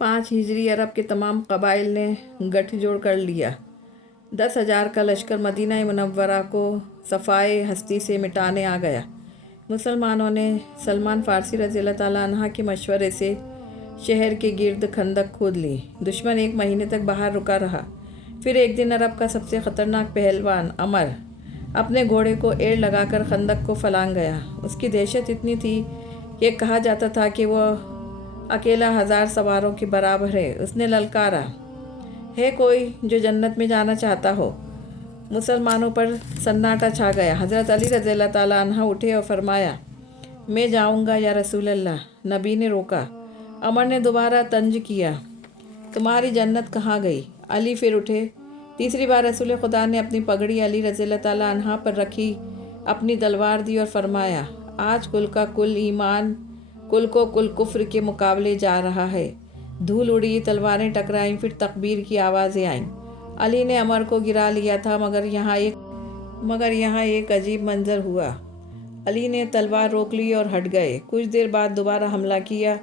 5 ہجری عرب کے تمام قبائل نے گٹھ جوڑ کر لیا۔ 10,000 کا لشکر مدینہ منورہ کو صفائے ہستی سے مٹانے آ گیا۔ مسلمانوں نے سلمان فارسی رضی اللہ تعالیٰ عنہ کے مشورے سے شہر کے گرد خندق کھود لی۔ دشمن 1 مہینے تک باہر رکا رہا۔ پھر ایک دن عرب کا سب سے خطرناک پہلوان عمر اپنے گھوڑے کو ایڑ لگا کر خندق کو پھلانگ گیا۔ اس کی دہشت اتنی تھی کہ کہا جاتا تھا کہ وہ اکیلا 1000 سواروں کے برابر ہے۔ اس نے للکارا، ہے کوئی جو جنت میں جانا چاہتا ہو؟ مسلمانوں پر سناٹا چھا گیا۔ حضرت علی رضی اللہ تعالیٰ عنہ اٹھے اور فرمایا، میں جاؤں گا یا رسول اللہ۔ نبی نے روکا۔ عمر نے دوبارہ طنز کیا، تمہاری جنت کہاں گئی؟ علی پھر اٹھے۔ تیسری بار رسول خدا نے اپنی پگڑی علی رضی اللہ تعالیٰ عنہ پر رکھی، اپنی تلوار دی اور فرمایا، آج کل کا کل ایمان کل کو کل کفر کے مقابلے جا رہا ہے۔ دھول اڑی، تلواریں ٹکرائیں، پھر تکبیر کی آوازیں آئیں۔ علی نے عمر کو گرا لیا تھا مگر یہاں ایک عجیب منظر ہوا۔ علی نے تلوار روک لی اور ہٹ گئے۔ کچھ دیر بعد دوبارہ حملہ کیا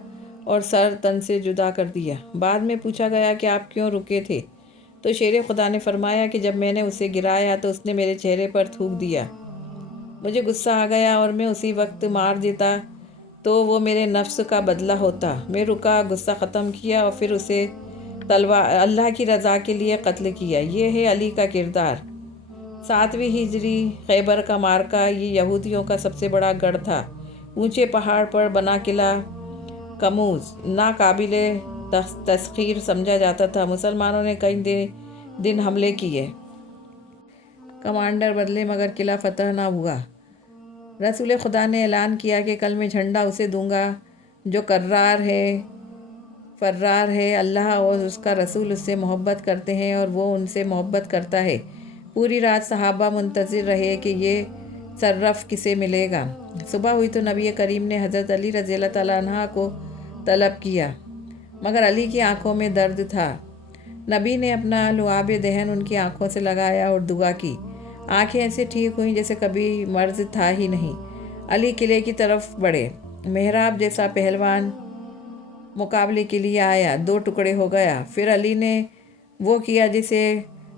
اور سر تن سے جدا کر دیا۔ بعد میں پوچھا گیا کہ آپ کیوں رکے تھے؟ تو شیر خدا نے فرمایا کہ جب میں نے اسے گرایا تو اس نے میرے چہرے پر تھوک دیا۔ مجھے غصہ آ گیا اور میں اسی وقت مار دیتا تو وہ میرے نفس کا بدلہ ہوتا۔ میں رکا، غصہ ختم کیا اور پھر اسے اللہ کی رضا کے لیے قتل کیا۔ یہ ہے علی کا کردار۔ 7ویں ہجری خیبر کا معرکہ یہ یہودیوں کا سب سے بڑا گڑھ تھا۔ اونچے پہاڑ پر بنا قلعہ کموز ناقابل تسخیر سمجھا جاتا تھا۔ مسلمانوں نے کئی دن حملے کیے، کمانڈر بدلے مگر قلعہ فتح نہ ہوا۔ رسول خدا نے اعلان کیا کہ کل میں جھنڈا اسے دوں گا جو فرار ہے، اللہ اور اس کا رسول اس سے محبت کرتے ہیں اور وہ ان سے محبت کرتا ہے۔ پوری رات صحابہ منتظر رہے کہ یہ صرف کسے ملے گا۔ صبح ہوئی تو نبی کریم نے حضرت علی رضی اللہ تعالیٰ عنہ کو طلب کیا مگر علی کی آنکھوں میں درد تھا۔ نبی نے اپنا لعاب دہن ان کی آنکھوں سے لگایا اور دعا کی۔ آنکھیں ایسے ٹھیک ہوئیں جیسے کبھی مرض تھا ہی نہیں۔ علی قلعے کی طرف بڑھے۔ محراب جیسا پہلوان مقابلے کے لیے آیا، 2 ٹکڑے ہو گیا۔ پھر علی نے وہ کیا جسے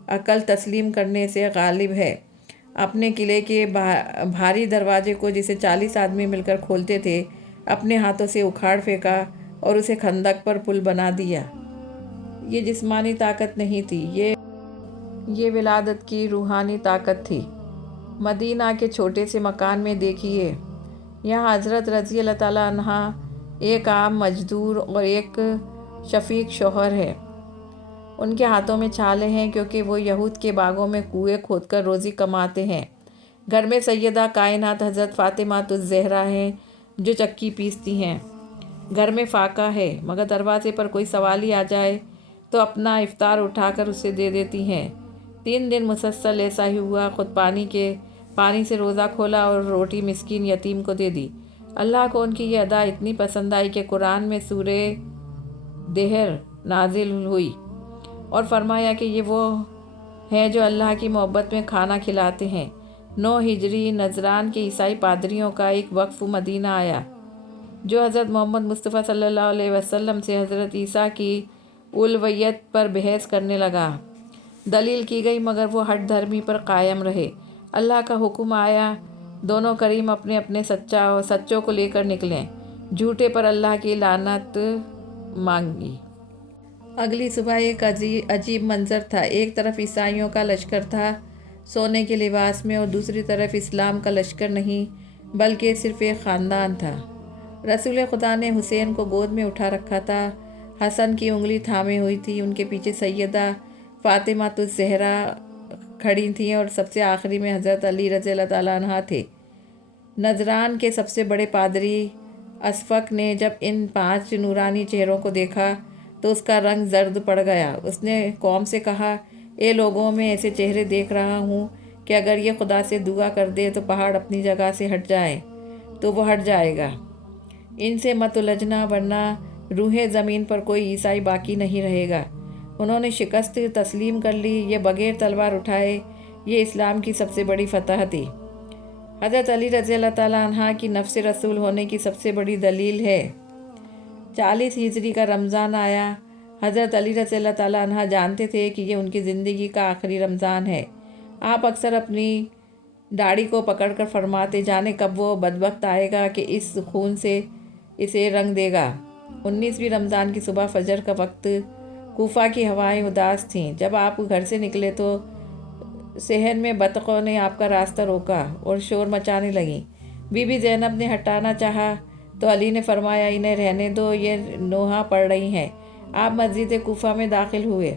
عقل تسلیم کرنے سے غالب ہے۔ اپنے قلعے کے بھاری دروازے کو جسے 40 آدمی مل کر کھولتے تھے، اپنے ہاتھوں سے اکھاڑ پھینکا اور اسے خندق پر پل بنا دیا۔ یہ جسمانی طاقت نہیں تھی، یہ ولادت کی روحانی طاقت تھی۔ مدینہ کے چھوٹے سے مکان میں دیکھیے، یہاں حضرت رضی اللہ تعالیٰ عنہ ایک عام مزدور اور ایک شفیق شوہر ہے۔ ان کے ہاتھوں میں چھالے ہیں کیونکہ وہ یہود کے باغوں میں کنویں کھود کر روزی کماتے ہیں۔ گھر میں سیدہ کائنات حضرت فاطمہ الزہرا ہیں جو چکی پیستی ہیں۔ گھر میں فاقہ ہے مگر دروازے پر کوئی سوالی آ جائے تو اپنا افطار اٹھا کر اسے دے دیتی ہیں۔ 3 دن مسلسل ایسا ہی ہوا۔ خود پانی سے روزہ کھولا اور روٹی مسکین یتیم کو دے دی۔ اللہ کو ان کی یہ ادا اتنی پسند آئی کہ قرآن میں سورہ دہر نازل ہوئی اور فرمایا کہ یہ وہ ہیں جو اللہ کی محبت میں کھانا کھلاتے ہیں۔ 9 ہجری نجران کے عیسائی پادریوں کا ایک وفد مدینہ آیا جو حضرت محمد مصطفیٰ صلی اللہ علیہ وسلم سے حضرت عیسیٰ کی الوہیت پر بحث کرنے لگا۔ دلیل کی گئی مگر وہ ہٹ دھرمی پر قائم رہے۔ اللہ کا حکم آیا، دونوں کریم اپنے اپنے سچوں کو لے کر نکلیں۔ جھوٹے پر اللہ کی لعنت مانگی۔ اگلی صبح ایک عجیب منظر تھا۔ ایک طرف عیسائیوں کا لشکر تھا سونے کے لباس میں اور دوسری طرف اسلام کا لشکر نہیں بلکہ صرف ایک خاندان تھا۔ رسول خدا نے حسین کو گود میں اٹھا رکھا تھا، حسن کی انگلی تھامے ہوئی تھی، ان کے پیچھے سیدہ فاطمہ الزہرا کھڑی تھیں اور سب سے آخری میں حضرت علی رضی اللہ تعالیٰ عنہ تھے۔ نجران کے سب سے بڑے پادری اسفق نے جب ان 5 نورانی چہروں کو دیکھا تو اس کا رنگ زرد پڑ گیا۔ اس نے قوم سے کہا، اے لوگوں، میں ایسے چہرے دیکھ رہا ہوں کہ اگر یہ خدا سے دعا کر دے تو پہاڑ اپنی جگہ سے ہٹ جائے تو وہ ہٹ جائے گا۔ ان سے مت الجھنا ورنہ روح زمین پر کوئی عیسائی باقی نہیں رہے گا۔ انہوں نے شکست تسلیم کر لی۔ یہ بغیر تلوار اٹھائے یہ اسلام کی سب سے بڑی فتح تھی۔ حضرت علی رضی اللہ تعالیٰ عنہ کی نفس رسول ہونے کی سب سے بڑی دلیل ہے۔ 40 ہجری کا رمضان آیا۔ حضرت علی رضی اللہ تعالیٰ عنہ جانتے تھے کہ یہ ان کی زندگی کا آخری رمضان ہے۔ آپ اکثر اپنی داڑھی کو پکڑ کر فرماتے، جانے کب وہ بدبخت آئے گا کہ اس خون سے اسے رنگ دے گا۔ 19ویں رمضان کی صبح فجر کا وقت کوفہ کی ہوائیں اداس تھیں۔ جب آپ گھر سے نکلے تو صحن میں بطخوں نے آپ کا راستہ روکا اور شور مچانے لگیں۔ بی بی زینب نے ہٹانا چاہا تو علی نے فرمایا، انہیں رہنے دو، یہ نوحہ پڑھ رہی ہیں۔ آپ مسجد کوفہ میں داخل ہوئے،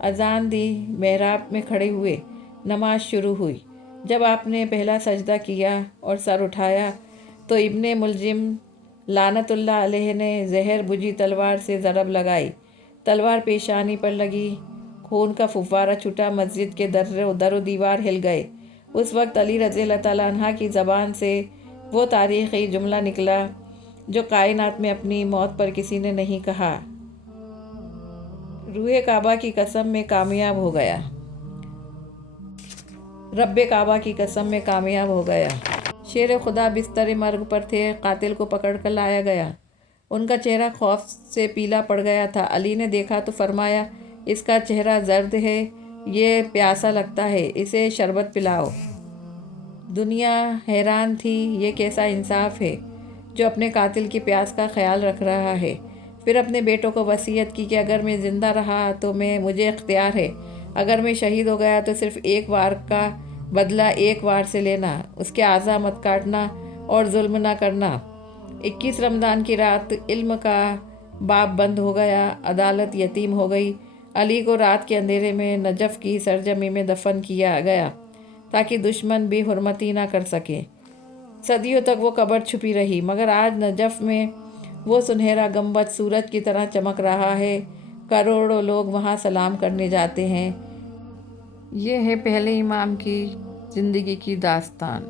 اذان دی، محراب میں کھڑے ہوئے، نماز شروع ہوئی۔ جب آپ نے پہلا سجدہ کیا اور سر اٹھایا تو ابن ملجم لعنت اللہ علیہ نے زہر بجھی تلوار سے ضرب لگائی۔ تلوار پیشانی پر لگی، خون کا فوارہ چھوٹا، مسجد کے در و دیوار ہل گئے۔ اس وقت علی رضی اللہ تعالیٰ عنہ کی زبان سے وہ تاریخی جملہ نکلا جو کائنات میں اپنی موت پر کسی نے نہیں کہا، روح کعبہ کی قسم میں کامیاب ہو گیا، رب کعبہ کی قسم میں کامیاب ہو گیا۔ شیر خدا بستر مرگ پر تھے، قاتل کو پکڑ کر لایا گیا۔ ان کا چہرہ خوف سے پیلا پڑ گیا تھا۔ علی نے دیکھا تو فرمایا، اس کا چہرہ زرد ہے، یہ پیاسا لگتا ہے، اسے شربت پلاؤ۔ دنیا حیران تھی، یہ کیسا انصاف ہے جو اپنے قاتل کی پیاس کا خیال رکھ رہا ہے۔ پھر اپنے بیٹوں کو وصیت کی کہ اگر میں زندہ رہا تو مجھے اختیار ہے، اگر میں شہید ہو گیا تو صرف ایک وار کا بدلہ ایک وار سے لینا، اس کے اعضاء مت کاٹنا اور ظلم نہ کرنا۔ 21 رمضان کی رات علم کا باب بند ہو گیا، عدالت یتیم ہو گئی۔ علی کو رات کے اندھیرے میں نجف کی سرزمین میں دفن کیا گیا تاکہ دشمن بے حرمتی نہ کر سکے۔ صدیوں تک وہ قبر چھپی رہی، مگر آج نجف میں وہ سنہرا گنبد سورج کی طرح چمک رہا ہے۔ کروڑوں لوگ وہاں سلام کرنے جاتے ہیں۔ یہ ہے پہلے امام کی زندگی کی داستان۔